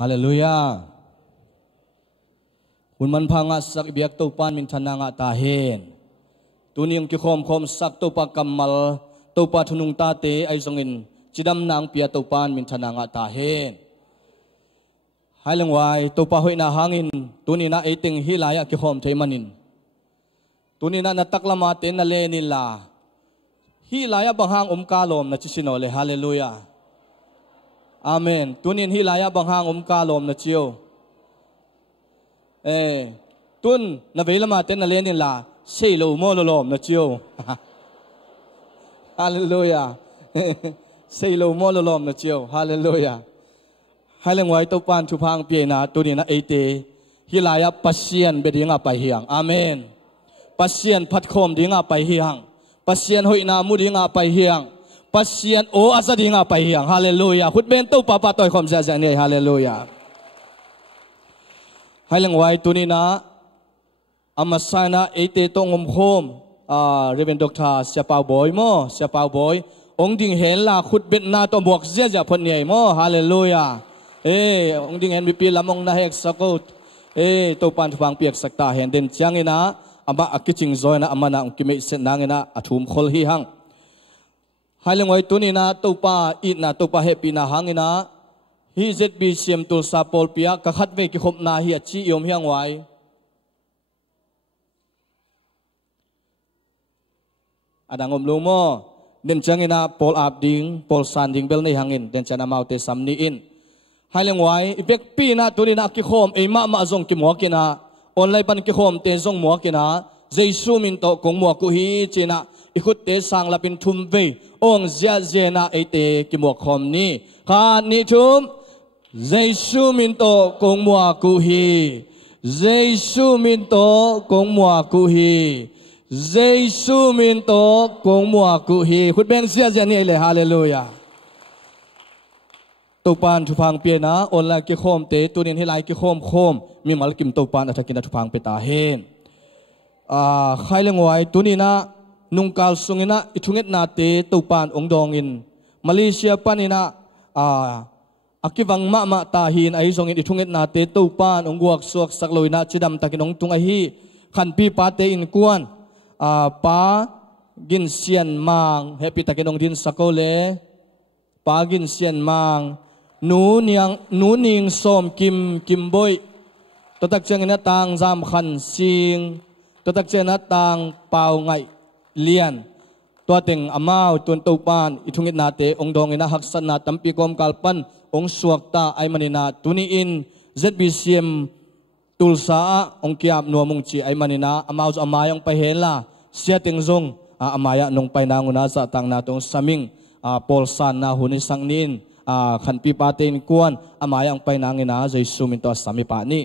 ฮาเลลูยาคุณมันพังอาศักเบียกตัวปานมินทนางตาเฮนตัวนี้ยังกิคมสักตัวปากกำมัลตัวปาทุนุงตาเตไอซงินจิดำนางเปียตัวปานมินทนางตาเฮนให้ลงไว้ตัวปาหอยนาหางินตัวนี้น่าไอติงฮิลายะกิคมเทมันินตัวนี้น่านัตักละมาเตนเลนิลาฮิลายะบังหางกาลมนะจิสิโนเลฮาเลลูยาอาเมนตัวนี้ฮิลายะบังหางกาลมนะจิโอตุนนเวลมาเตนเลนิลาเชโลโมโลมนะจิโอฮาเลลูยาเชโลโมโลมนะจิโอฮาเลลูยาให้ลงไว้ตัวปานชุพังเปียนาตัวนี้นะเอเตฮิลายะปัสเซียนเบดิงาไปเฮียงอาเมนปัสเซียนพัดคมดิงาไปเฮียงปัสเซียนหอยนามุดิงาไปเฮียงปัสเซียนโออาซาดิงาไปเฮียงฮาเลลูยาขุดเบนตัวปาปาต่อยคมเสียเสียเนี่ยฮาเลลูยาให้ลงไว้ตัวนี้นะอามาสานะเอเตตงมโคมเรเวนด็อกเตอร์เสียเปาบอยโมเสียเปาบอยองค์ดิ่งเห็นละขุดเบนนาตัวบวกเสียจะพ้นใหญ่โมฮาเลลูยาองค์ดิ่งเห็นมีปีละมงนาเฮกสักตัวปานฟังเปียกสักตาเห็นเด่นจังเงินะอามาอักจิงจอยนะอามานะองค์กิเมเสนางเงินะอัฐุมคอลฮีหังให้ลงไว้ตัวนี้นะตัวปาอินะตัวปาเฮปีนะหังเงินะฮิเซตบีเซียมตัวซาโปลเปียกขัดเวกิคบนาฮิจิยมเฮียงไว้อดังอมลูโมเด่นจังเงินะโปลอาบดิงโปลซันดิงเบลในหังเงินเด่นจันนามาเตซัมนีอินให้ลงไว้อีเบกปีนะตัวนี้นะกิคมมาจงกิมัวกินะออนไลน์ปันกิคมเตจงมัวกินะเจสูมินโตกงมัวกุฮีจีนะอีขุดเตสังลาปินทุมเวองเจเจนะเอเตกิมัวคมนี้ขานิทุมเจสูมินโตกงมัวกุฮีเจสูมินโตกงมัวกุฮีเจสูมินโตกงมัวกุฮีขุดเบนเจเจนี่เลยฮาเลลูยาตัวปานทุพังเปียนะออนไลน์กิโคมเตตัวนี้ให้ไลน์กิโคมมีมาลกิมตัวปานอัฐกินทุพังเปตาเฮนใครเลี้ยงไว้ตัวนี้นะนุ่งกาลสุงินะอิทุงเอ็ดนาเตตัวปานองดองอินมาเลเซียปานินะอากิวังมาตาหินไอซงอินอิทุงเอ็ดนาเตตัวปานองกวกสวกสักลอยนะจิดำตะกินองตุงไอฮีขันปีปาเตอินกวนปากินเซียนมังเฮปิตะกินองดินสักโลเลปากินเซียนมังหนูนิงส้มกิมบอยตัวตักเจงนัตางจามขันซิงตัวตักเจงนัตางเปล่าไงเลียนตัวเต็งอามาตัวตูปานอิทุงินาเตองดองอินาหักษณะตัมปีกอมกาลปันองสวกตาไอมันินาตุนีอินเซดบีเซียมตุลสาองกิอาบนัวมุงจีไอมันินาอามาอุอามายังไปเฮล่าเสียติงซงอามายะนงไปนางุนาสะตังนาตรงสามิงปอลซานนาหุนิสังนินขันปีปาเตนกวนอามายังไปนางเงินาใจสุมินตัวสามีปานี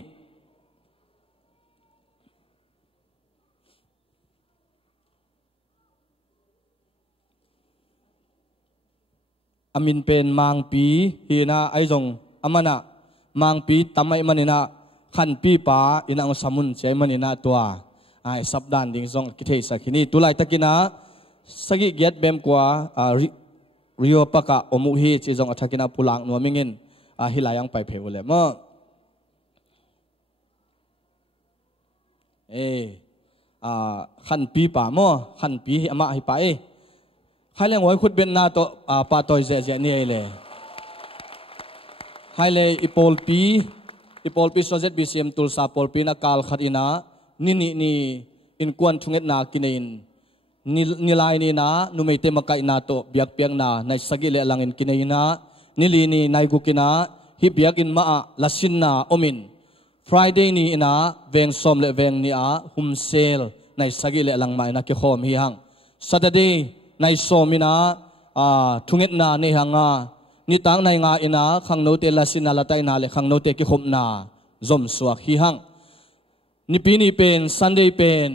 อามินเป็นมังปีฮีนาไอจงอามานะมังปีทำไมมันนี่นะขันปีปาอินังสมุนใจมันนี่นะตัวไอสับดานดิ่งซงกิเทสักนี้ตุลายตะกินะสกิเกียดเบมกว่าริโอปะกะอมุฮีจีจงอัฐกินาปุลังนัวมิงินฮิลายังไปเพลเลยมั้งขันปีป่ามั้งขันปีอามาฮิไปใครเลี้ยงไว้ขุดเป็นนาโตปาตอยเจนี่เลยใครเลยอีโปลปีโซเซตบีซีเอ็มตุลซาโปลปีนักกาลขัดอินานี่อินกวนทุงเอ็ดนากินอินนิลายนี่นะนุไม่เต็มกายนาโตเบียกเปียงนาในสกิเลลังอินกินอินะนิลีนี่นายกุกินะฮิเบียกินมาลาสินนาอมิน Friday นี่นะเวงสมเลเวงนี่ฮุมเซลในสกิเลลังมาอินะกิโคมฮิฮัง Saturday ในสมินะทุงเอ็ดนาในฮังนิตังในงาอินะขังโนเตลาสินนาละไตนาเลขังโนเตกิโคมนาจอมสวกฮิฮังนิปีนี่เป็น Sunday เป็น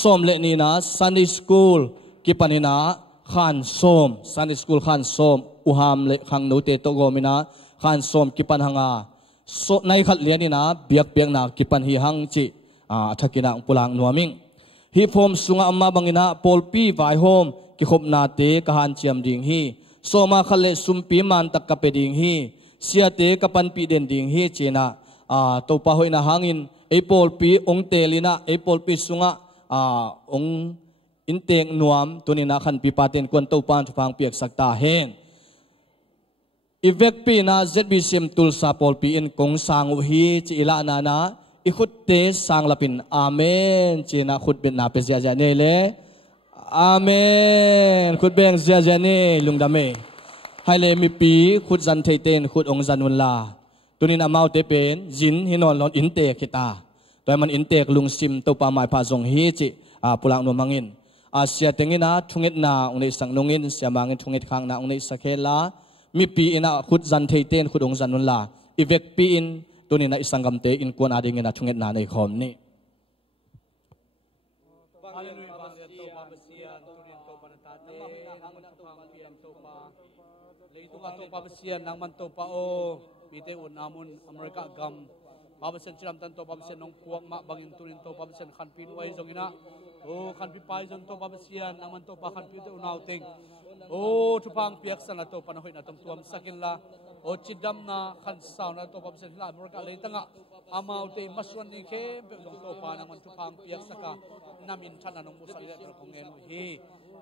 ส้มเล่นี่นะ Sunday School กิปันินะขันส้ม Sunday School ขันส้มอุหามเล่ขังโนเตโตโกมินะขันส้มกิปันหังในขัดเลียนี่นะเบียกนากิปันฮิหังจิทักินะปุลังนัวมิงฮิพมสุงอามาบังอินะปอลปีไวโฮมกิขบนาเตกหันเจียมดิ่งฮีโซมาขัดเล่ซุมปีมันตักกะเปดิ่งฮี เสียเตกับปันปีเด่นดิ่งเฮเจนะตัวปะหอยนะหางอินไอปอลปีองเตลินะไอปอลปีสุงะองอินเตงนวมตัวนี้นะขันปีปาเตนกวนตัวปานทุพังเปียกสักตาเฮนอีเวกปีนะเจ็ดบิซิมตุลซาปอลปีอินกงสังอุฮีจีละนานะอีขุดเตสังละปินอาเมนจีนะขุดเป็นนาเปเซียเจเนเลอาเมนขุดเบงเซียเจเนลุงดาเมให้เลมีปีขุดจันเทเตนขุดองจันวุลลาตัวนี้นะมาเตเป็นจินฮินอนลอนอินเตกิตาตัวมันอินเตกลุงซิมตัวปาไม้พาจงฮีจิปุลังนวมังอินอาเซียเตงินะทุงเอ็ดนาองในสังนงอินเสียมังอินทุงเอ็ดข้างนาองในสักเคลามีปีอินะขุดจันเทเตนขุดองจันวุลลาอีเวกปีอินตัวนี้นะอิสังกัมเตอินกวนอาดิงินะทุงเอ็ดนาในคอมนี้atau pabasian nang manto pa o pite un namun Amerika gam pabasian siram tanto pabasian nong puang mak bangin tunin to pabasian kan pinuai zongina o kan pipai zong to pabasian nang manto pa kan pite unaw ting o tupang piak sana to panahoy na tong tuam sakin la o chidam na kan saw na to pabasian la Amerika leitanga amaw te maswan ni ke pe zong to pa nang manto pang piak saka namin chana nong musa ila to kungen hi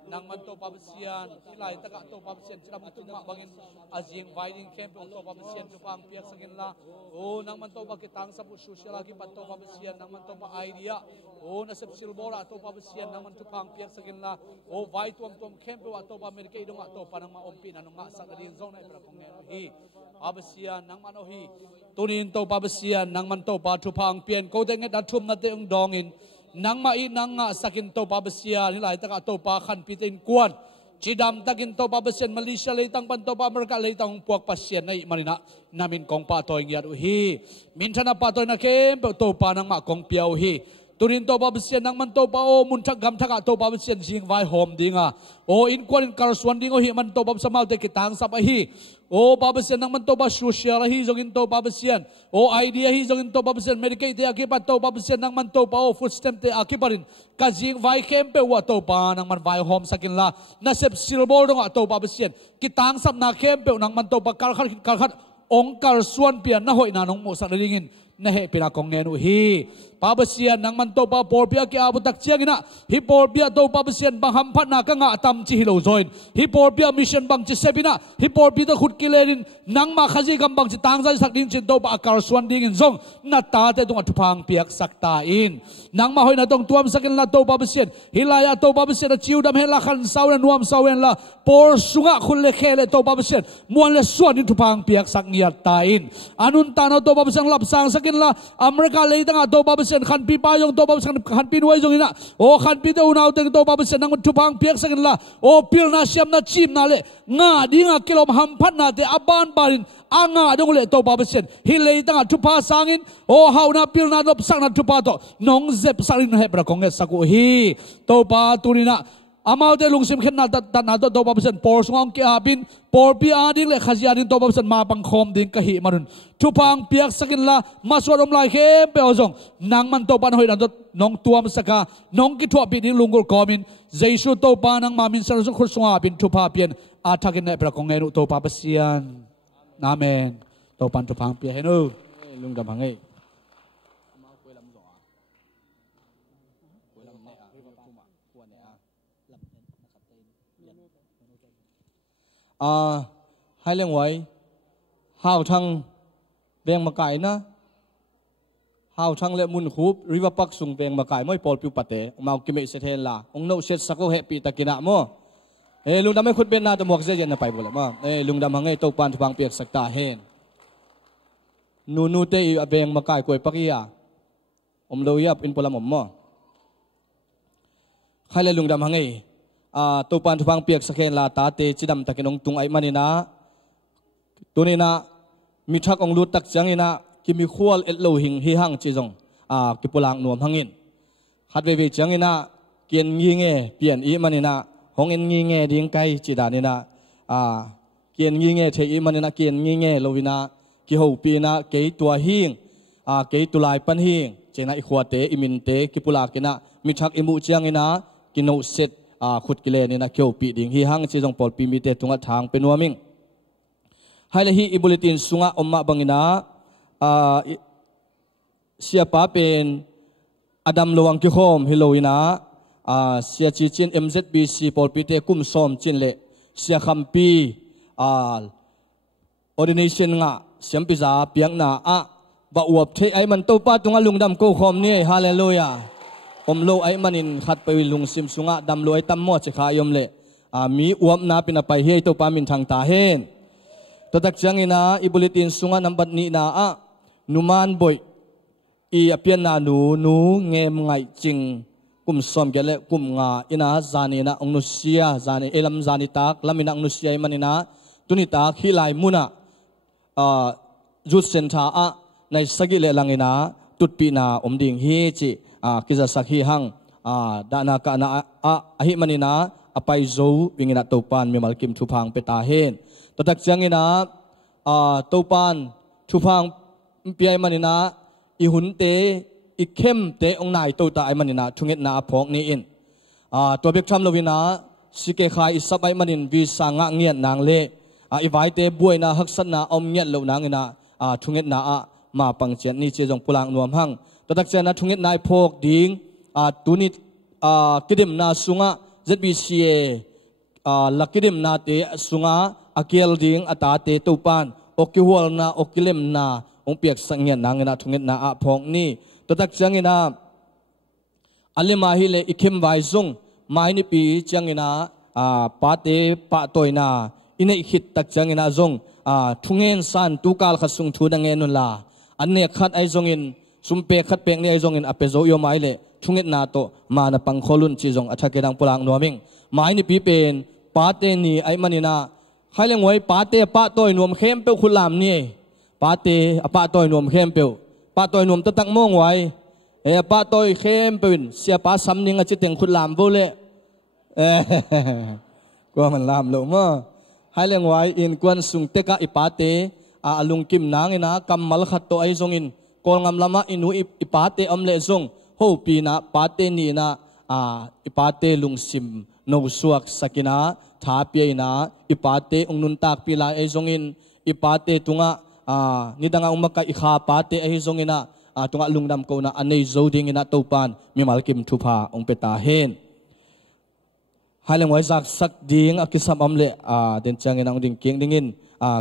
nang manto pabasian ilai taka to pabasian siram tuma bangin azing viding camp to pabasian tupang piak sakin la o nang manto ba kitang sa social lagi pato pabasian nang manto pa idea o na sep silbora to pabasian nang manto pang piak sakin la o vai tuam camp to pa Amerika idong to pa nang maompi na nang sa kadin zone na kungen hi pabasian nang mano hi tunin to pabasian nang manto pa tupang pian ko denget atum na te ung dongin nang mai nang nga sakin to pabasian hilai taka to pa khan pitin kuan chidam takin to pabasian Malaysia leitang pan to pa Amerika leitang puak pasien nai manina namin kong pa toy ngiat hi minthana pa toy na kem to pa nang ma kong piao hi turin to pabasian nang man to pa o munthak gam thaka to pabasian jing vai hom dinga o in kuan in karswan dingo hi man to pabsa mau te kitang sap hi o pabasian nang man to pa social hi jogin to pabasian o idea hi jogin to pabasian medicate te akipat to pabasian nang man to pa o food stamp te akiparin kajing vai kempe wa to pa nang man vai home sakin la na sep silbol dong to pabasian kitang sap na kempe nang man to pa karkhat ong karswan pian na hoi na nong mo sa ringin na he pinakong nenu hi pabasian nang manto pa porpia ki abutak chiangina hi porpia to pabasian bang hampat na ka nga tam chi hilo join hi porpia mission bang chi sebina hi porpia to khut kilerin nang ma khaji gam bang chi tangzai sak ding chin to ba akar swan ding in zong na ta te tung atupang piak sakta in nang ma hoi na tong tuam sakin la to pabasian hilaya to pabasian na chiudam he la khan sawen nuam sawen la por sunga khul le khele to pabasian muan le swan in tupang piak sak ngiat ta in anun ta na to pabasian lap sang sakin la Amerika leitang to pabasian khan pi pa yong to pabasian khan pi nuai jong ina o khan pi te unaw te to pabasian nang tupang piak sakin la o pil na siam na chim na le nga dinga kilom hampat na te aban barin anga dong le to pabasian hi leitang tupa sangin o hauna pil na dop sang na tupa to nong zep sarin he bra konget saku hi to pa turina amau te lungsim khen na na to pabasian por song ki abin por pi ading le khazia din to pabasian ma pang khom ding ka hi marun tupang piak sakin la maswadom lai khe pe ozong nang man to pan hoi na nong tuam saka nong ki thua pi ding lungul komin jaisu to pa nang ma min sar su khur sunga bin tupa pian athakin na bra kongenu to pabasian amen to pan tupang pi henu lung dam hangai hai leng wai hao thang beng makai na hao thang le mun khup river park sung beng makai moi pol piu pate mau ki me se the la ong no set sako he pi takina mo lung dam mai khut ben na to mok je jen na pai bole ma lung dam hangai to pan thupang piak sakta hen nu te a beng makai koi pakia lo yap in polam mo hai le lung dam hangai to pan thupang piak sakhen la ta te chidam takinong tung ai manina tunina mithak ong lut tak changina kimi khwal et lo hing hi hang chi jong ki pulang nuam hangin hatwe we changina kien ngi nge pian i manina hong en ngi nge ding kai chi danina kien ngi nge the i manina kien ngi nge lovina ki ho pi na ke tua hing ke tulai pan hing chena i khwate imin te ki pulakina mithak imu changina kino set khut kile ni na kyo pi ding hi hang chi jong pol pi mi te tunga thang penuaming ให้ละฮีอิบุลิตินสุงะอมมาบังอินาเสียป้าเป็นอดัมลวังกิโคมฮิโลอินาเสียจีจิน MZBC ปอลปีเตกุมซอมจินเล่เสียคัมปีordination งะเสียมปิซาเปียงนาบะอวบเทไอมันโตป้าตรงลุงดำกูคอมนี่ฮาเลลูยาอมโลไอมันอินขัดไปลุงซิมสุงะดำโลไอตั้มมอดจะขายอมเล่มีอวบนาเป็นไปเฮโตป้ามินทางตาเฮนตัวตักจังอินาอิบุลิตินสุงะนัมบัดนีนานุมานบอยอีอเปียนนานูเงมไงจริงกุมสอมเกลกุมงาอินาจานีนาองนุเซียจานีเอลัมจานีตักลามินักนุเซียมันอินาตุนิตาขี้ลายมุนะจุดเซนทาในสกิเลลังอินาตุดปีนาอมดิ่งเฮจิกิจสักฮีหังดานากานาอหิมันอินาอภัยโจวิงินาตูปานมีมัลกิมทุพังเปตาเฮนตัวตักจังอินาตูปานทุพังเปียมันอินาอีหุนเตอีเข้มเตองนายตัวตาไอมันอินาทุงเงนาพองนี้อินตัวเบกทำโลวินาสิเกขายอิสับไอมันอินวิสังเงียนนางเล่อีไว้เตบวยนาฮักษณาอมเงียนเหล่านางอินาทุงเงนามาปังเจนนี่เจจงพลังนวมหังตัวตักเจนะทุงเงนายพอกดิ้งตุนิกิดิมนาสุงะZBCAลักดิมนาเตสุงะอาเกลดิ้งอัตาเตตุปานโอกิวลนาโอกิเลมนาองเปียกสังเงียนนางอินาทุงเงนาพองนี่ตัวตักจังอินาอัลเลมาฮิเลอิคิมไวซงไม่นิปีจังอินาปาเตปาตอยนาอินเอขิดตักจังอินาซงทุงเงินสันตุกาลขัดสุงทูดังเงินนุลาอันเนขัดไอซงอินสุมเปขัดเปงเนไอซงอินอเปโซโยไมเลทุงเงินนาโตมานาปังโคลุนจีซงอัฐเกดังพลังนัวมิงไม่นิปีเป็นปาเตนีไอมันอินาใครเลี้ยงไว้ปาเตปาตอยนวมเข้มเปลคุลามนี่ปาเตปาตอยนวมเข้มเปลปาตอยนวมตะตักมองไว้ปาตอยเข้มเปลเสียปาซ้ำนิงอาจจะเต็งคุลามโบเล่ก็มันลามลงมั้งให้เลี้ยงไว้อินกวนสุงเตกะอิปาเตลุงกิมนางอินะกำมัลขัดโตไอซงอินกอลงำลำมาอินูอิปาเตอมเลซงโฮปีนะปาเตนีนะอิปาเตลุงซิมโนสวกสกินะทาเปียนะอิปาเตองนุนตักปีลาไอซงอินอิปาเตตุงะนี่ดังอุมกะอิขาปาเตไอซงอินะตุงะลุงดำโกนะอันในโจดิงอินะตูปานมีมัลกิมทุพาองเปตาเฮนให้เลี้ยงไว้สักดิ้งกิสามอมเละเดินจังเงินองดิ้งเกียงดิ้งอิน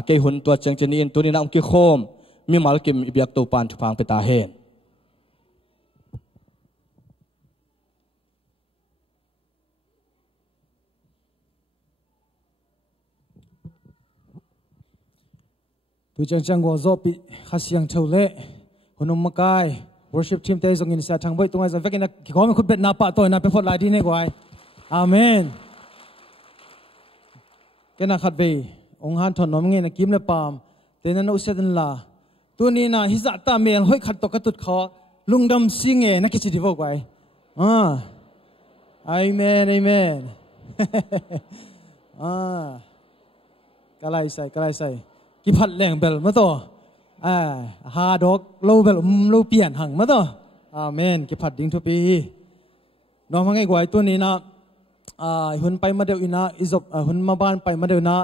เกยหุ่นตัวจังเจนีอินตัวนี้นะองกิโคมมีมัลกิมอิบยักตูปานทุพังเปตาเฮนตัวจังก็จบปีขัดเสียงเท่าเละหุ่นมกาย worship team เตยส่งอินเสียทางบ่อยตรงไอ้สันเวกินกิโคมคุณเป็นนาปะตัวนาเป็นพอดลายดีเนี่ยกว่าอาเมนกันนักขัดเบยองค์ฮันทอนน้องเงี้ยนักกิมเลปามแต่นั้นอุเสดันลาตัวนี้นะฮิจัตตาเมลห้อยขัดตกกระตุดคอลุงดำซิงเงนักกิจดีพวกไว้อาเมนอาเมนกะไรใส่กิพัดแรงเบลมาต่อฮาดอกโลเบลโลเปลี่ยนหังมาต่ออาเมนกิพัดดิ้งทุปีน้องมังไงกว่าตัวนี้นะหุ่นไปมาเดียวอินะอิจบหุ่นมาบ้านไปมาเดียวนะ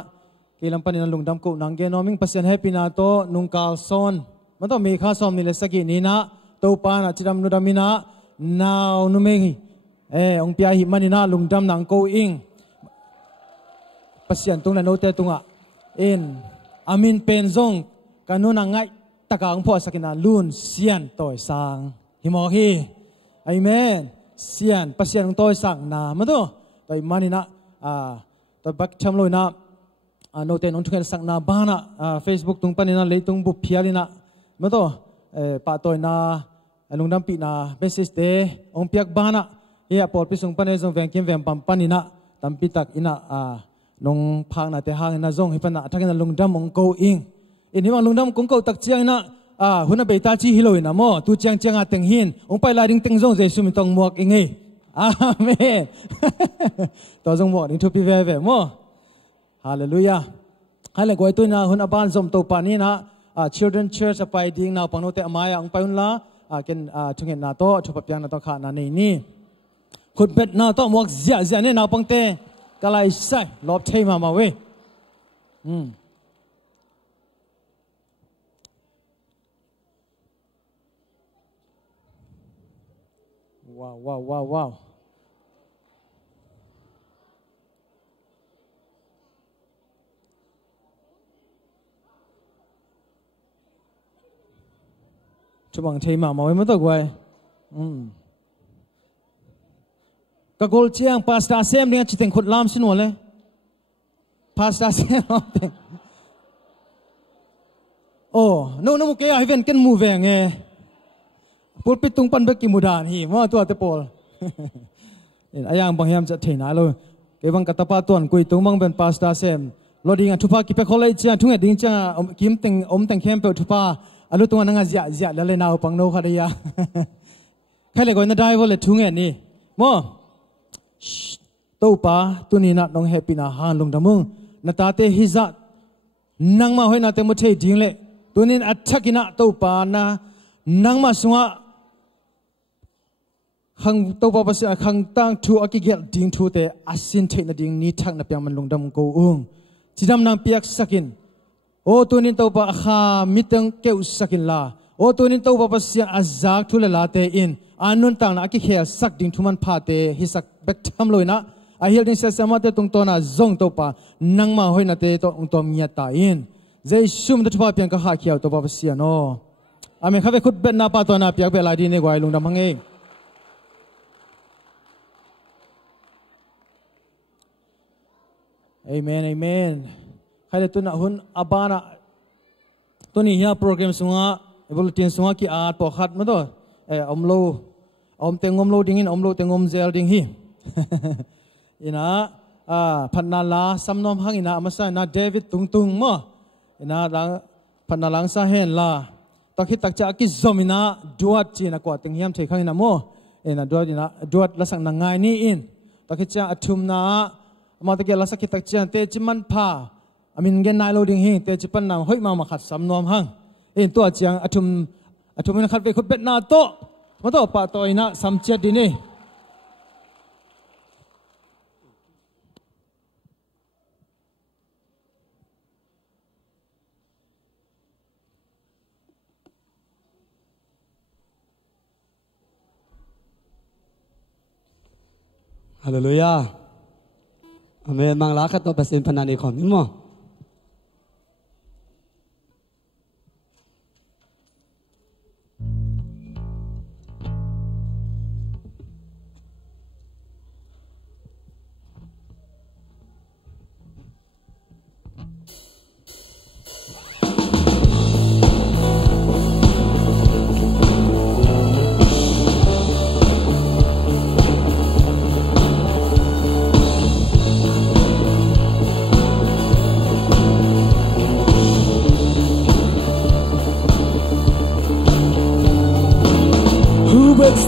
เกลังปนินันลุงดำกุนังเกนอมิงพัศยันให้ปีนาโตนุงกาลซอนมันต้องมีข้าซ้อมนี่เลยสักกี่นี้นะโตปานะจิดำนุดามินะนาวนุเมงองพิอาหิมันนี่นะลุงดำนังโกอิงพัศยันตรงนั้นโอเตตรงอ่ะอามินเป็นซงกันนู้นไงตะกางพ่อสักนาลุนเซียนต่อยสังหิมอฮีอาเมนเซียนพัศยันต่อยสังนามันต้องต่อยมันนี่นะต่อยบักชำลอยนะโนเตนองทุกคนสักนาบ้านะFacebook ตรงปนินะเลยตรงบุพเพลินะมันต้องปะต่อยนะลุงดำปีนะเป็นสิสเตองเปียกบ้านะเฮียปอดไปส่งปนิส่งแวงกิมแวงปั๊มปนินะตั้มปีตักอินะนงพังนะแต่หางนะจงให้ปนะทักนะลุงดำมงโกอิงอินี่ว่าลุงดำกงโกตักเจียงนะหุ่นเบต้าจีฮิโลอินะโมตูเจียงเจียงอาเต็งหินองไปลายดิ้งเต็งจงเจสุมิตองหมวกเองไงอาเมนตัวจงหมวกดิ้งทุปีเว่โมฮาเลลูยาให้เลยกวยตัวน่ะหุ่นบ้านสมตัวปานี้นะ children church ไปดิ้งน่ะปังโนเตอมายองไปหุ่นละกันช่วงเห็นน่ะโตชอบเปียงน่ะโตขาน่ะนี่ขุดเป็ดน่ะโตหมวกเสียเนี่ยน่ะปังเตกะไลใส่ลอบเทมาเว้ย Wow. Chubang thei ma mawi ma to gwai. Ka gol chiang Pastor Sam ringa chiteng khut lam sin wale. Pastor Sam teng. Oh, no mu ke even ken mu ve nge. Pulpit tung pan bek ki mudan hi ma tu ate pol. Ayang bangyam cha thei na lo. Ke bang katapa ton kui tung bang ben Pastor Sam. Loading a thupa ki pe kholai cha thunge ding cha kim teng teng khem pe thupa alu tunga nanga zia la le naw pang no khadaya. Khai le goi na dai wole thunge ni. Mo to pa tuni na nong happy na han lung damung na ta te hizat nang ma hoi na te mu thei ding le tunin athakina to pa na nang ma sunga khang to pa pa se khang tang thu akigel ding thu te asin thei na ding ni thak na pyang man lung dam ko ung chidam nang piak sakin o tunin to pa kha mitang keu sakin la o tunin to pa pa sia azak thu le la te in anun tang na aki khel sak ding thu man pha te hi sak bek tham loina a hil ding se sama te tung to na zong to pa nang ma hoi na te to ung to mia ta in zai sum de thupa piang ka ha khiaw to pa pa sia no ame khave khut bet na pa to na piak be la di ne gwai lung dam hange amen khai tu na hun abana to ni ya program sunga bulletin sunga ki art po khat ma do omlo tengom lo ding in omlo tengom zel ding hi ina phanna la samnom hangina amasa na David tung mo ina lang phanna lang sa hen la takhi takcha ki zomina duat chi na ko tengyam thei khangina mo ina duat la sang na ngai ni in takhi cha athum na ma te la sakhi takcha te chiman pha amin gen nai lo ding hi te chipan na hoi ma khat samnom hang in to chiang athum na khat ve khut bet na to ma to pa to ina samchet di ni Hallelujah. Amen. Mang lakat to pasin panani khom mo.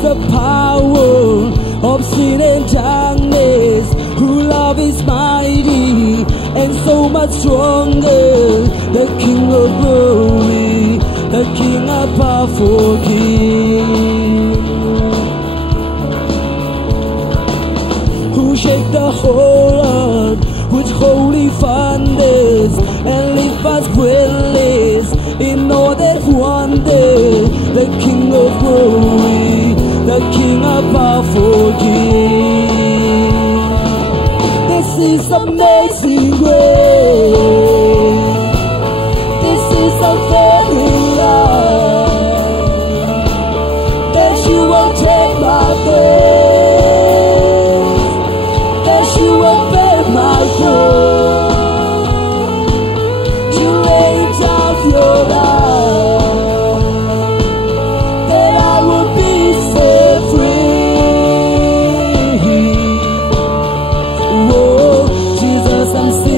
The power of sin and darkness, who love is mighty and so much stronger. The King of glory, the King of powerful King, who shake the whole earth with holy thunders and leave us breathless in all that wonder. The King of glory, the King of powerful King. This is amazing grace. This is a very life that you will take my place, that you will bear my cross, to lay down your life. I'm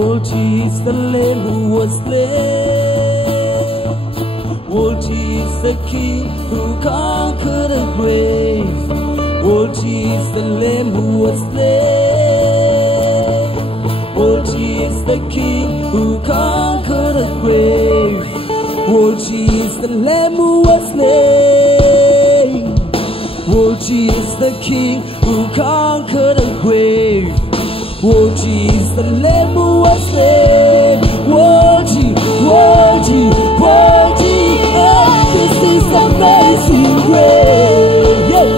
Oh, Jesus, the Lamb who was slain. Oh, Jesus, the King who conquered the grave. Oh, Jesus, the Lamb who was slain. Oh, Jesus, the King who conquered the grave. Oh, Jesus, the Lamb who was slain. Oh, Jesus, the King who conquered the grave. Oh, Jesus, the Lamb who was slain. Oh, Jesus, oh, Jesus, oh, Jesus, this is amazing grace. Yeah.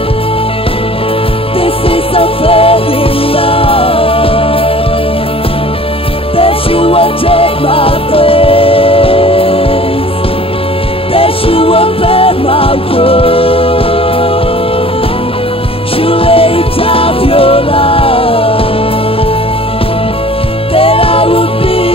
This is amazing love, that you will take my place, that you will bear my cross. You laid down your life, that I would be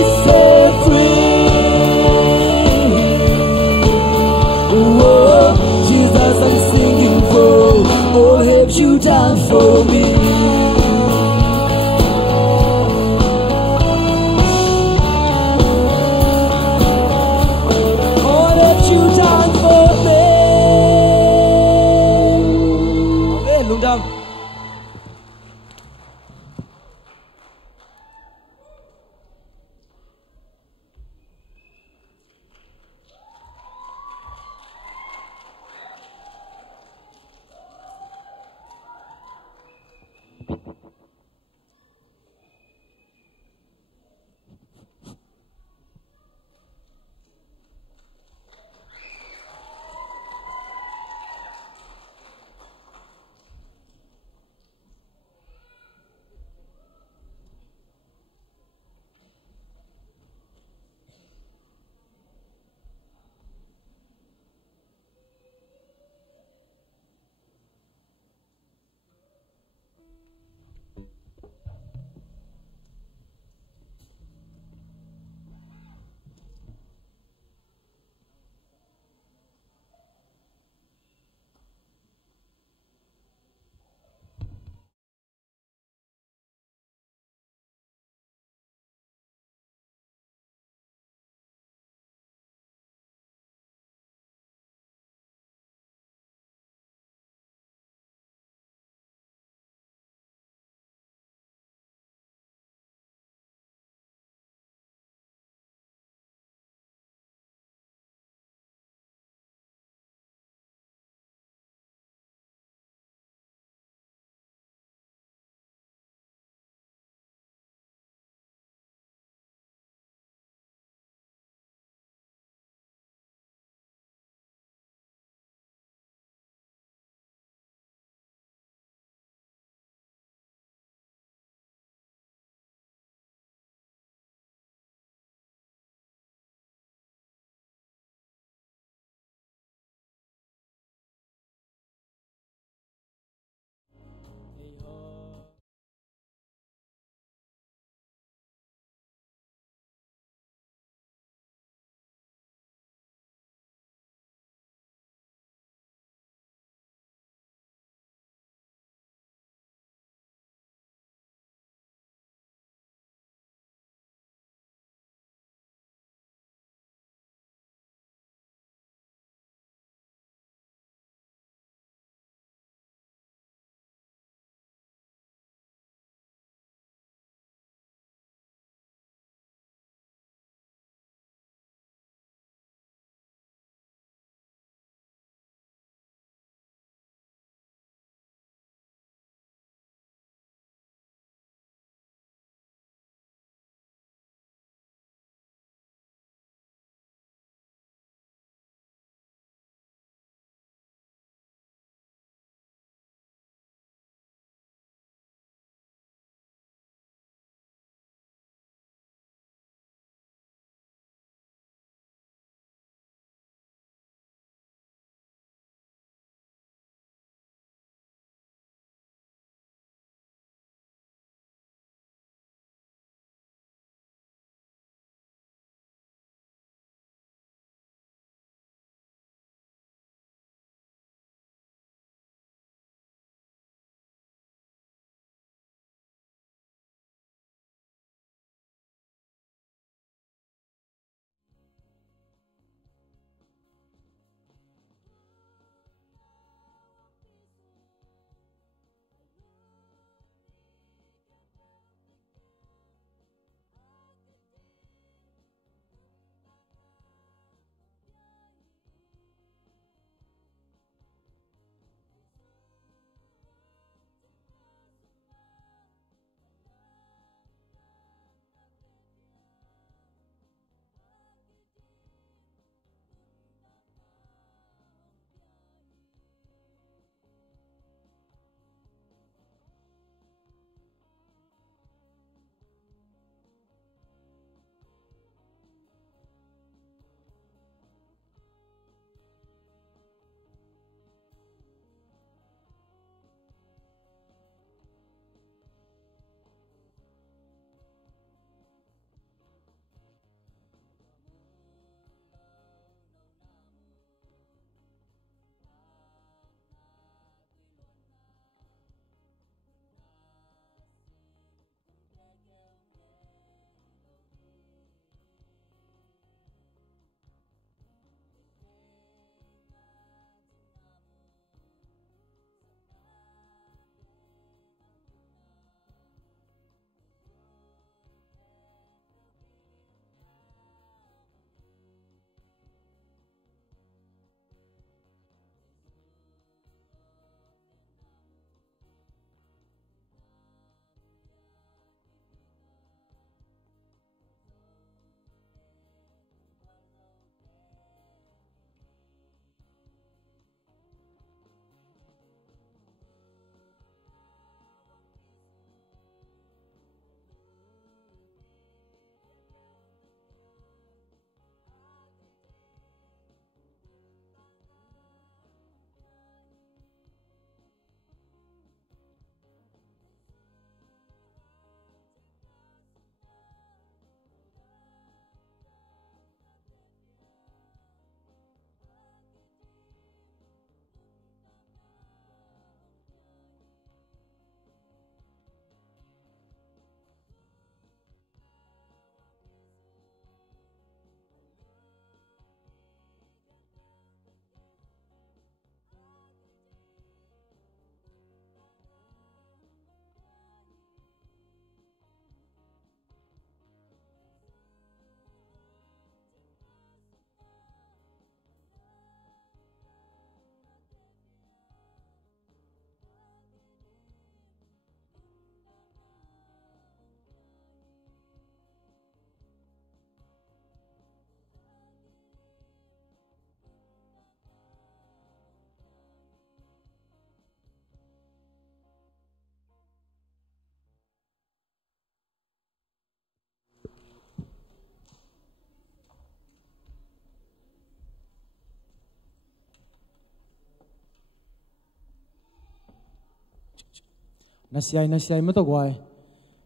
นัสยไม่ต้องไว้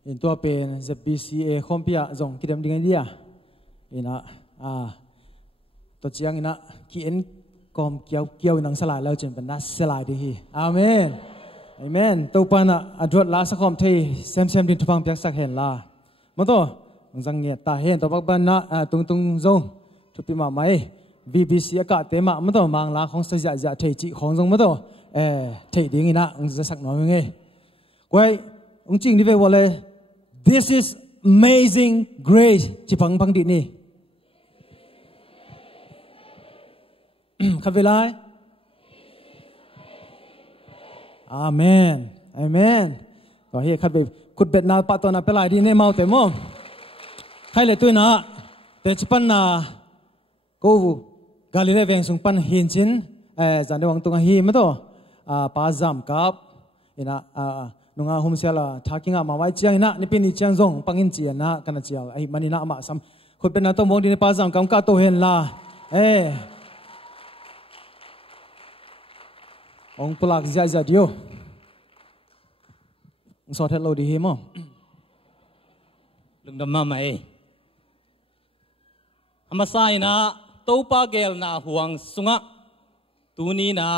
อินตัวเป็น ZBCA คอมพิวจงคิดมันดีไงดีอ่ะอินะตัวเจียงอินะคิดกอมเกี่ยวนังสลายแล้วจนเป็นนัสสลายดีฮีอาเมนอาเมนตัวปานะอดรลาสักคอมที่เซมดินทุพังเปียกสักเห็นลามาตัวจังเงียตาเห็นตัวบักบันนะตุงจงทุปีมาไหม BBC อากาศเต็มมาตัวมังลาของสยะเทจิของจงมาตัวเทดิ้งอินะจะสักหน่อยไงกวยจริงที่เวว่าเลย This is amazing grace ที่พังดินี่ขับเวลาอาเมนอาเมนก็เฮ้ขับไปขุดเบ็ดนาปะตัวนาเปลายดีเนี่ยเมาแต่มองใครเลยตัวน่ะแต่จิปันนากูกาลิเลเวงสุงปันหินจินจันเดวังตุงฮีไม่ตัวปาจามกับอินะนุ่งอาหุ่มเสียละทักกิ้งอามาไว้เจียงอินะนี่เป็นนิจังซงปังอินเจียนะกันเจียไอ้มันอินะมาซ้ำขุดเป็นนาตัวมองดีในปาจามกับกาโตเห็นละองปลักใจเดียวสอดเทลโลดีเฮมั้งลุงดำมาไหมอามาไซนะตู้ปาเกลนาห่วงสุงะตูนี้นะ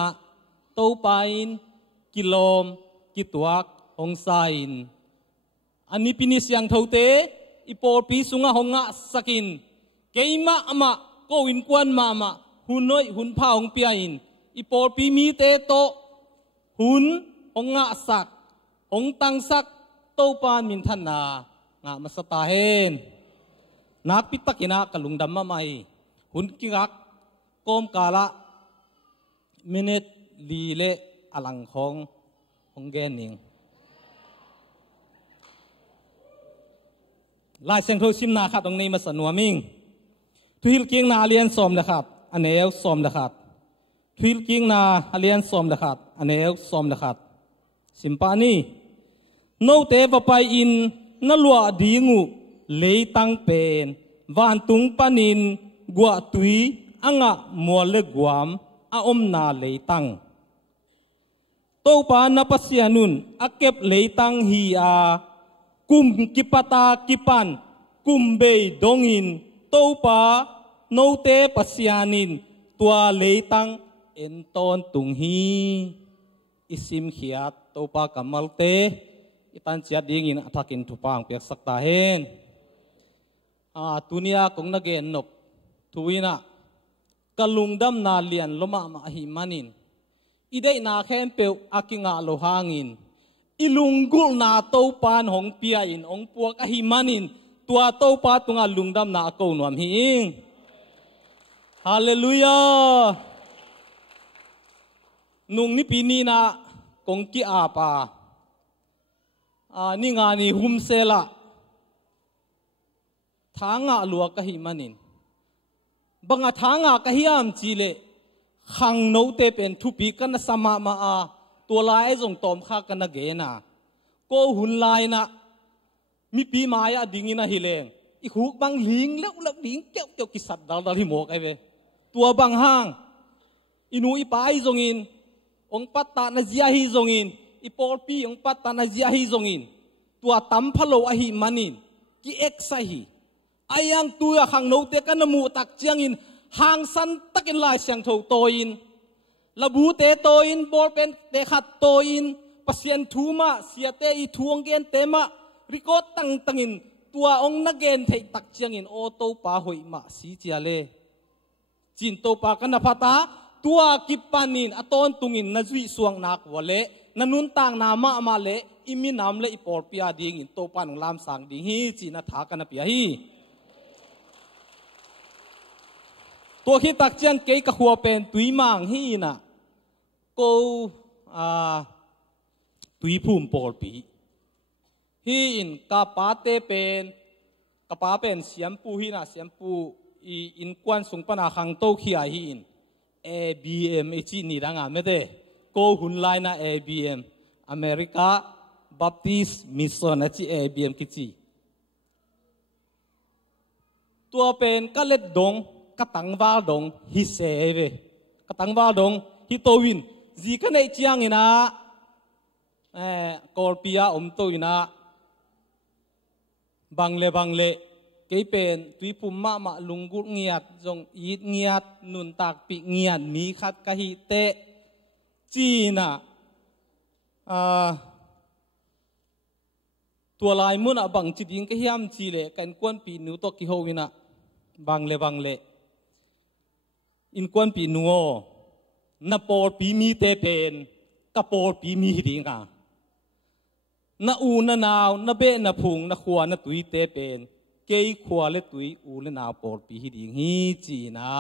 ตู้ปาอินกิโลมกิตัวองไซน์อันนี้พินิสยังเท่าเตอีปอปีสุงะหงะสกินเกยมาอามาโกวินกวนมาหุ่นน้อยหุ่นผ้าองเปียอินอีปอปีมีเตโตหุ่นองงะสักองตังสักโตปานมินทันนางะมาสตาเฮนนักปิตกินะกลุงดำมาไม่หุ่นกิกักโกมกาละมินิตลีเลอลังของแกนิงลายเสียงโทรซิมนาครับตรงนี้มาสนัวมิงทุยกิงนาเลียนสมนะครับอันเอวสมนะครับทุยกิงนาเลียนสมนะครับอันเอวสมนะครับสิมปานีโนเตปไปอินนลัวดีงูเลยตังเป็นวันตุงปานินกัวตุยอ่างะมัวเลกวามอาอมนาเลยตังโตปานาปัสยานุนอาเก็บเลยตังฮีอากุมกิปตากิปันกุมเบยดงอินโตปาโนเตปัสยานินตัวเลยตังเอ็นตอนตุงฮีอิสิมขียาโตปากัมมัลเตอิตันเจียดิ้งอินอัฐกินทุปังเปียกสักตาเฮนตุนียคงนักเกนนบทุยนะกลุงดำนาเลียนลมามาหิมันินอีได้นาแค่เปียวอากิงาโลหางินอีลุงกุลนาโตปานหงเปียอินองปวกอหิมันินตัวโตปาตุงาลุงดำนาโกนวมหิงฮาเลลูยานุงนิปีนีนะกงกิอาปานี่งานี่หุมเซละทางะลัวกะหิมันินบังอาทางะกะหิมจีเลขังโนเตเป็นทุปีกันสมามาตัวลายจงตอมข้ากันเกนะโกหุนลายนะมีปีมายาดิ่งนะฮิเลงอีกหุกบังลิงแล้วลิงเกี่ยวกิสัตดาลที่หมกไอเวตัวบังห้างอินูอีปายจงอินองปัตตานาเจียฮิจงอินอีปอลปีองปัตตานาเจียฮิจงอินตัวตั้มพะโลอหิมันินกิเอ็กไซฮีอายังตัวขังโนเตกันนมูตักเจียงอินหางสันตักินลายเสียงโถโตอินระบูเตโตอินบอลเป็นเตขัดโตอินปัสยันทูมาเสียเตอีทวงเกนเตมะริโกตังอินตัวองนักเกนเทตักเจียงอินโอโตปาหอยมาสีเจียเลจินโตปากันนพัตาตัวกิปานินอตอนตุงินนจุยสวงนักวะเลนันุนต่างนามาเลอิมินามเลอีปอลปียดิ่งอินโตปานลามสังดิ่งฮีจีนัทากันนปียฮีตัวขี้ตักเจียนเกยกหัวเป็นตุยมังฮีนะกูตุยภูมิปอลปีฮีอินกาปาเตเป็นกาปาเป็นเสียมปูฮีนะเสียมปูอินกวนสุงปนาขังโตขี้อาฮีอินABM ไอจีนี่ดังอ่ะไม่ได้กูหุ่นไลน์นะ ABM อเมริกาบัพติสมิสซอนไอจี ABM กิจีตัวเป็นกัลเลดดงกะตังวาดงฮิเซเวกะตังวาดงฮิโตวินจีกันไอจียงอินะ กอลปียาตัวอินะบังเลเกยเป็นตุยปุ่มมาลุงกุเงียดจงยีดเงียดนุนตากปีเงียดมีขัดกะฮิเตจีน่ะตัวลายมุนบังจิตยิงก็ยามจีเลกันกวนปีนูตกิโฮวินะบังเลอินกวนปีนูนับปอลปีมีเตเป็นกับปอลปีมีหิดิงานาอูนานาวนาเบนาพุงนาขวานาตุยเตเป็นเกยขวาเลตุยอูเลนาวปอลปีหิดิงฮีจีนะ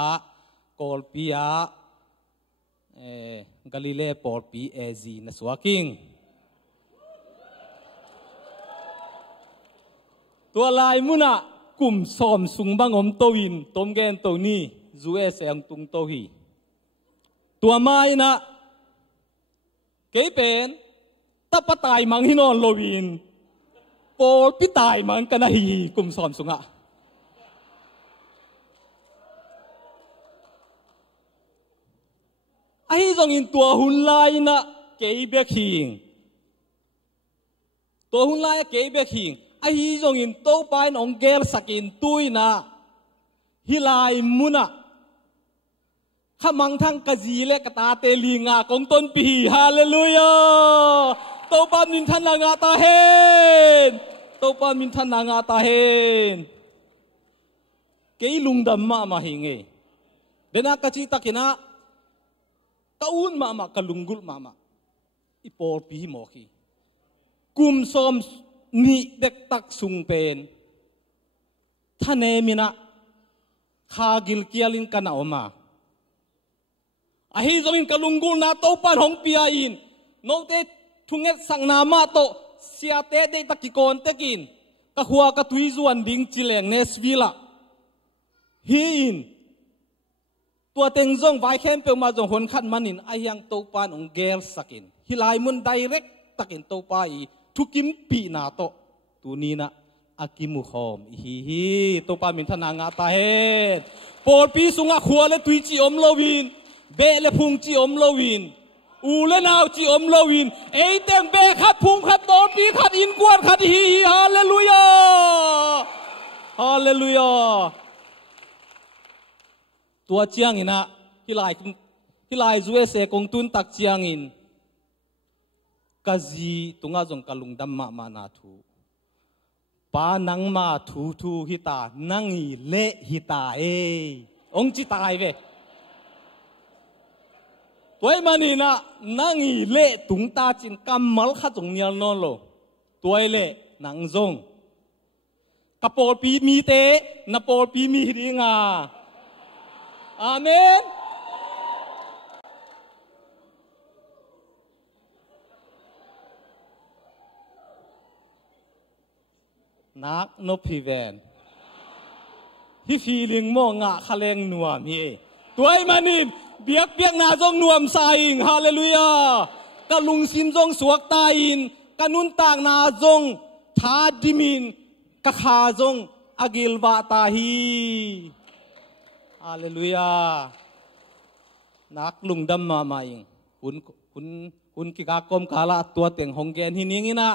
กอลปียากาลิเลปอลปีเอซีนาสวากิงตัวลายมุนะกลุ่มซ้อมสุงบังอมโตวินตมแกนโตนี่จูเอเสียงตุงโตฮีตัวไม้นะเกยเป็นตะปะตายมังฮินอนโลวินโปลปิตายมังกันฮีกลุ่มซ้อมสุงะไอ้จงอินตัวหุ่นลายนะเกยเบคิงตัวหุ่นลายเกยเบคิงไอ้จงอินโตไปนองเกลสกินตุยนะฮิลายมุนะข้ามังทั้งกะจีเลกตาเตลิงากงต้นปีฮาเลลูยาโตปามินทันนางาตาเฮนโตปามินทันนางาตาเฮนเกยลุงดำมาหิงเอเดนักกะจีตะกินะกะอุนมากะลุงกุลมาอีปอลปีโมกีกุมซอมนี่เด็กตักสุงเป็นท่านเอมินะคากิลเกียลินกันเอามาอาฮิจงกลุงกุลนาโตปันหงปีอาอินโนเตทุงเอสังนามาโตเสียเตเดตะกิโกนเตกินกะหัวกะตุยจวนดิงจิเลงเนสวิลาฮีอินตัวเต็งจงไว้แค่เปิลมาจงหนขัดมันินไอยังโตปันองเกลสักินฮิลายมุนไดเรกตะกินโตปาอีทุกิมปีนาโตตัวนี้นะอากิมุขอมฮีโตปามินทนางาตาเฮปอลปีสุงะขัวเลตุยจิอมโลวินเบเลพุงจีอมโลวินอูเลนาวจีอมโลวินเอเต็มเบขัดพุงขัดตอนปีขัดอินกวนขัดฮีฮาเลลูยาฮาเลลูยาตัวเจียงอินะฮิลายจูเอเซกงตุนตักเจียงอินกะจีตุงาจงกะลุงดัมมานาทูปานังมาทูฮิตานังอีเละฮิตาองจิตายเวตัวมันนี่นะนังอีเละตุงตาจินกำมัลขัดจงเนียนนอนโลตัวเละนังจงกระโปรงปีมีเตนับโปรงปีมีหิงาอาเมนนักนพิเวนที่ฟีลิงโมงะขะเลงนัวมีตัวมันนี่เบียกนาจงนวมสายฮาเลลูยากะลุงซิมจงสวกตาอินกะนุนตากนาจงทาดิมินกะขาจงอากิลบาตาฮีฮาเลลูยานักลุงดำมาอิงคุณกิกากรมกาละตัวเตียงหงแกนหินิงินะ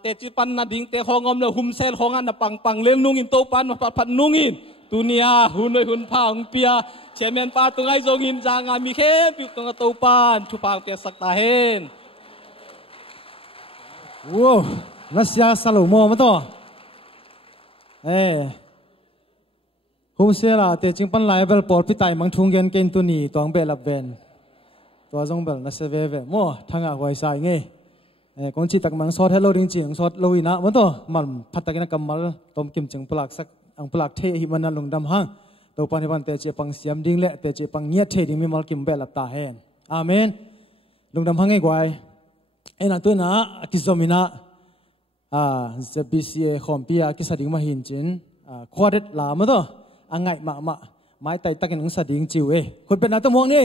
เตจิปันนาดิงเตหองอมเลหุมเซลหองอันปังเล่นนุ่งอินโตปันมาปัดนุ่งอินตุเนียหุ่นหุ่นพางเปียเชมเมนปาตุงไอจงอินจางามีเข้มปิวตงโตปันทุพางเปียสักตาเฮนว้าวรัสยาสโลโมมาต่อหุมเซลาเตจิปันไลเบลปอดพิไตมังทุงเกนเกนตุนีตัวงเบลับเวนตัวจงเบลนัสเวเวโมทางอ่ะไว้ใส่ไงกองจีตักมังสอดให้เราจริงๆสอดเราอีนะมันต่อมันพัดตะกินกำมัลต้มกิมจังปลักสักอังปลักเทหิมันนั่นลงดำห้างตัวปันที่ปันเตเจปังเสียมดิ้งเละเตเจปังเงียเทดิ้งมีมัลกิมเบลับตาเฮนอาเมนลงดำห้างไงกวยไอ้นั่นตัวนะกิจอมินะจะบีซีเอคอมพิวกิสดิ่งมาหินจินควาดลามันต่ออังไงมาไม้ไต่ตะกินของสดิ่งจิ๋วคนเป็นนักตะมวงนี่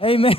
เอเมน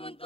ตุนโต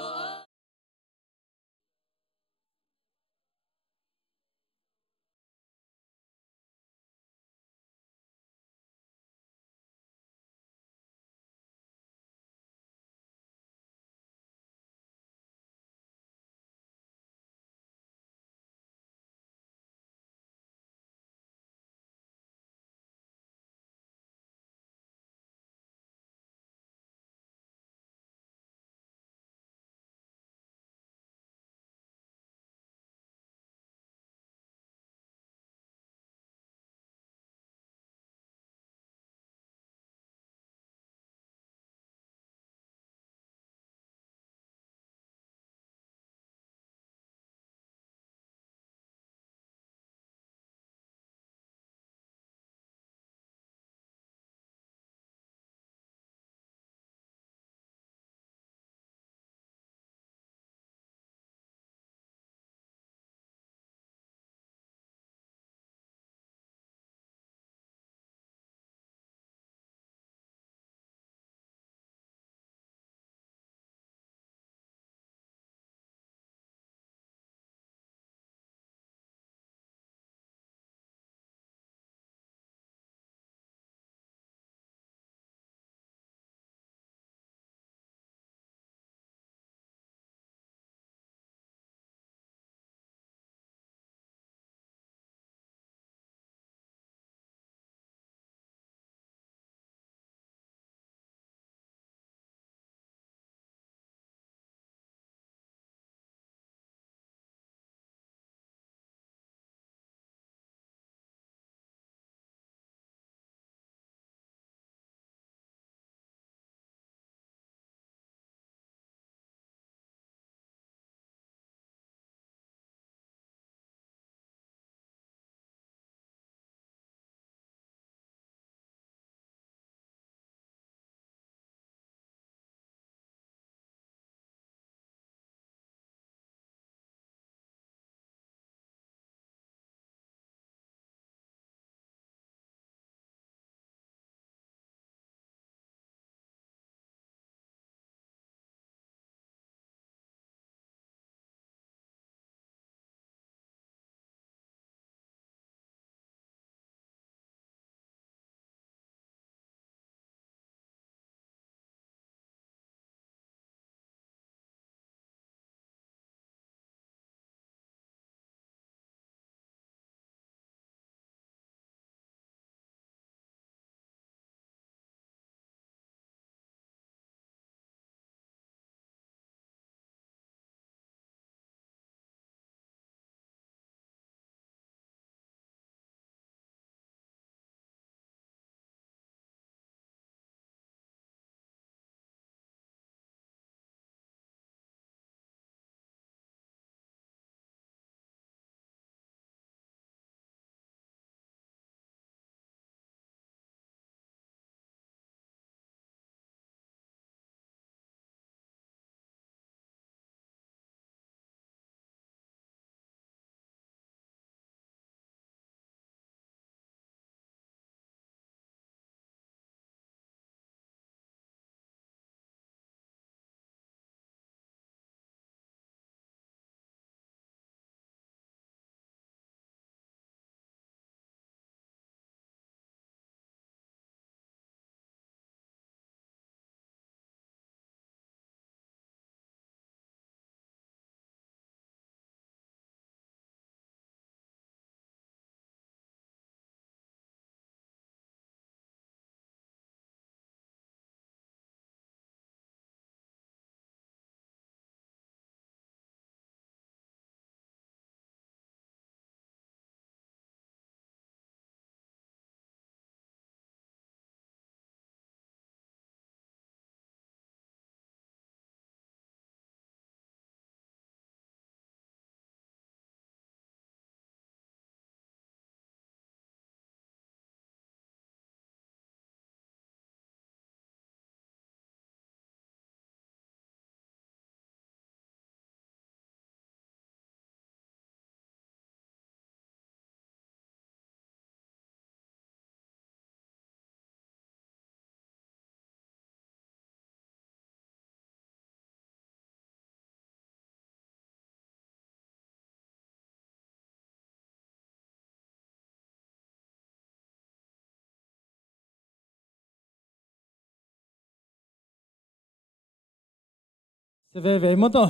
เวมั้งตัว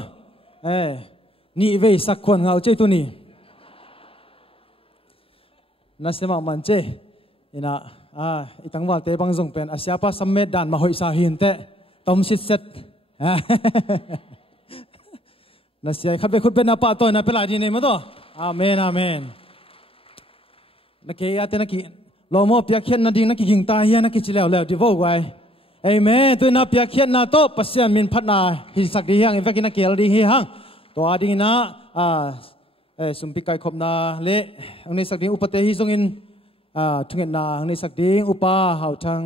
นี่เวสักคนเงาเจ้ตัวนี้นั่นเสมามันเจอินะอีตั้งว่าเตบังจงเป็นอาเซียป้าสัมเมดดันมาหอยสาหินเตตอมสิเซตนั่นเสียขับไปขุดเป็นอาปาตัวน่ะเป็นอะไรดีนี่มั้งตัวอาเมนอาเมนนักเกียรตินักกีลมอเปียกเขียนนัดดิ้งนักยิงตายนักกิจแล้วดีโวไว้เอเมนตัวนับเปียกเขียนนาโตปัสยามินพัฒนาหิสักดีฮังเอฟกินักเกียรติฮังตัวดิ้งนะสุมพิกายขบนาเละอันนี้สักดิ้งอุปเทหิทรงอินทุกเงินนาอันนี้สักดิ้งอุปาหาวทาง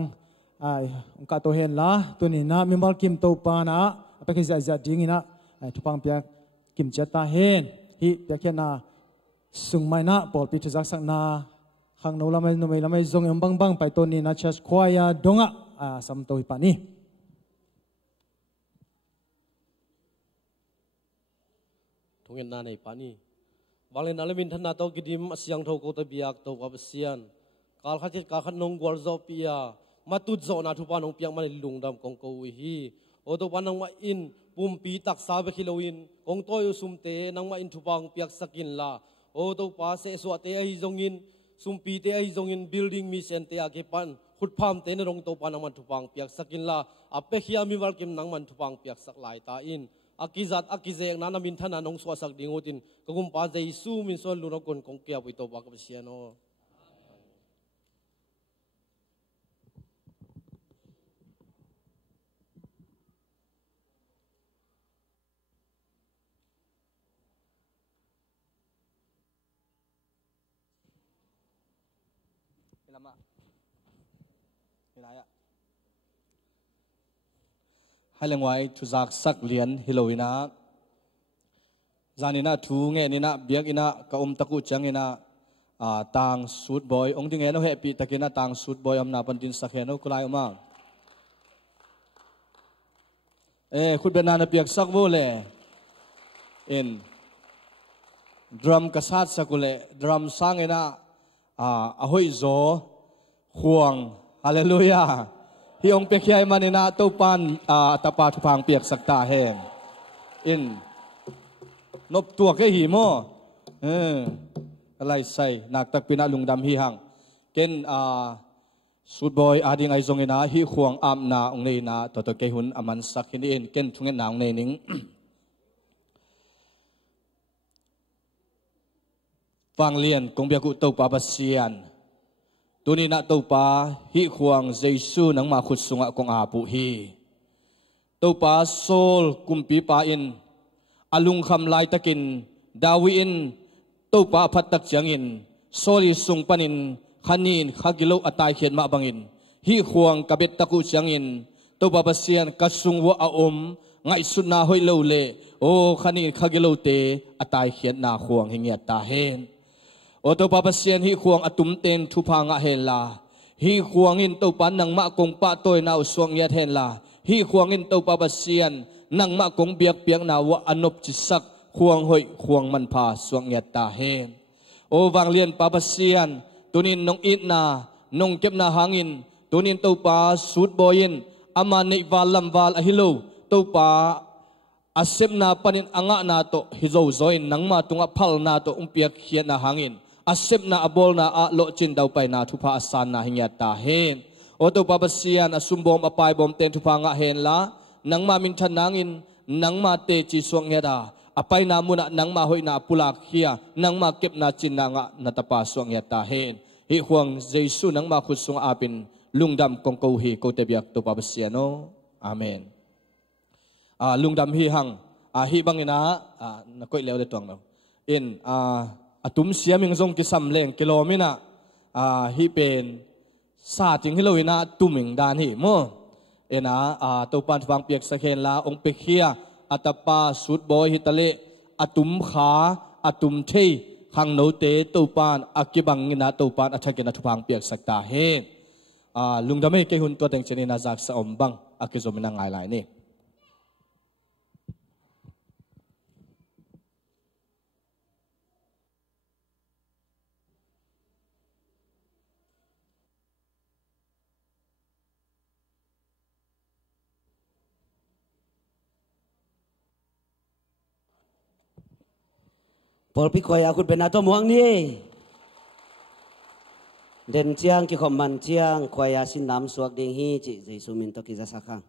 องค์การตัวเห็นละตัวนี้นะมิมัลกิมตัวปานะไปกิจจะดิ้งนะทุกปังเปียกกิมเจตาเห็นฮิเปียกเขียนนาสุงไม่นะปอดปิดจักสักนาข้างโน้นเราไม่จงยมบังไปตัวนี้นะเชสควายดงสัมโตหิปานี่ทุกเงินนาในปานี่บางเรื่องนั้นมินทันนาโตกิดิมเสียงโทโกตบิยักโตกับเสียนการขัดจิตการขัดนงกวลโซเปียมาตุดโซนาทุปานงเปียงมันลุงดำกงโกวิฮีโอโตปานังมาอินปุ่มปีตักซาเบคิโลอินกงโตยุสุมเตนังมาอินทุปางเปียกสกินลาโอโตปาเสสวะเตอหิจงอินสุมปีเตอหิจงอินบิลดิ้งมิเซนเตอาเกปันขุดพามเตนรงโตปานังมันทุปางเปียกสกินลาอเปขียมิวัลกิมนังมันทุปางเปียกสักหลายตาอินอากิจัดอากิเจกนานามินทานานงสวาสักดิ่งอุตินกกุมปาเจซูมินส่วนลุนกคนกงเกียบวิโตบักเสียโนให้เลี้ยงไว้ทุจักสักเลียนฮิโลวินาจานินะทูเงนินะเบียกินะกะตะกุจังนินะต่างสูดบอยองค์ที่เงนเฮปีตะกินะต่างสูดบอยอำนาปันดินสักเฮนกุลายออกมาคุณเป็นนานเปียกสักโวเลอินดรัมกษัตริย์สักุเลดรัมสังเงนะอหอยโซห่วงฮาเลลูยาที่องค์เปียกใหญ่มาในนาตุปันตะปาทุพังเปียกสักตาแห่งอินนบตัวแค่หิมออะไรใส่นักตักปีนาลุงดำฮีหังเกณฑ์สุดบอยอาดิงไอซงเงนาฮีขวงอำนาองเนนาตัวเกหุนอามันสักหินเอ็นเกณฑ์ทุงเงินนาองเนนิงฟังเลียนกงเบียกุตุปาบเซียนตัวนี้นักตัวป้าฮิควงเจสูนังมาขุดสุงะกงอาปุฮีตัวป้าโซลกุมปีป้าอินอลุงคำลายตะกินดาวินตัวป้าพัดตักจังอินโซลิสุงปันินขันินขักิโลอัตายเขียนมาบังอินฮิควงกะเบ็ดตะกุจังอินตัวป้าเสียนกัสุงวะอาอมไงสุนาหอยโลเลโอขันินขักิโลเตอัตายเขียนนาควงหิงยตาเฮนโอตัวปาปเซียนฮีควงอตุมเตนทุพางะเฮลาฮีควงอินตัวปันนังมะกงปะตัวนาสวงยะเฮลาฮีควงอินตัวปาปเซียนนังมะกงเบียกเปียกนาวะอนบจิสักควงหอยควงมันพาสวงยะตาเฮนโอวังเลียนปาปเซียนตัวนินนงอิดนานงเก็บนาหางอินตัวนินตัวปาสูดบอยินอามานิวาลัมวาลอหิโลตัวปาอาเซมนาปันินอ่างนาโตฮิโซโซอินนังมาตุงะพัลนาโตเปียกเขียนนาหางอินอาเซบนาอบอลนาอาโลจินดาวไปนาทุพาอาสานนาหิงยาตาเฮนโอตุปาบเซียนอาสุมบอมอปายบอมเตนทุพางะเฮนละนังมามินทันนางอินนังมาเตจิสวงเฮดาอปายนามุนะนังมาหอยนาปุลาเคียนังมาเก็บนาจินนางะนาตปาสวงเฮตาเฮนฮิฮวงเจสุนังมาขุดสวงอาปินลุงดำกงโกฮีโกเตเบียกตุปาบเซียโนอาเมนลุงดำฮีหังฮีบังเงนะนักก๋วยเลวเดตวงเราอินอตุมเสียมิงทรงกิสัมเลงกิโลมินะฮิเป็นซาจิงฮิโลวินะตุมิงดานฮิโมเอนะตัวปันฟังเปียกสะเคนลาองเปเคียอัตปาสุดบอยฮิตะเลอตุมขาอตุมเทขังโนเตตัวปานอากิบังงินะตัวปานอัชกินะทุพังเปียกสักตาเฮลุงดำไม่เกหุนตัวเต็งเชนินาจากสะอมบังอากิโซมินังไงไหลนี่ พอพี่คอยอาคุณเป็นนาตัวมวงนี่เด่นเจียงกี่คอมมันเจียงคอยอาสินน้ำสวกเดงฮีจิเจสุมินตกิจสักครั้ง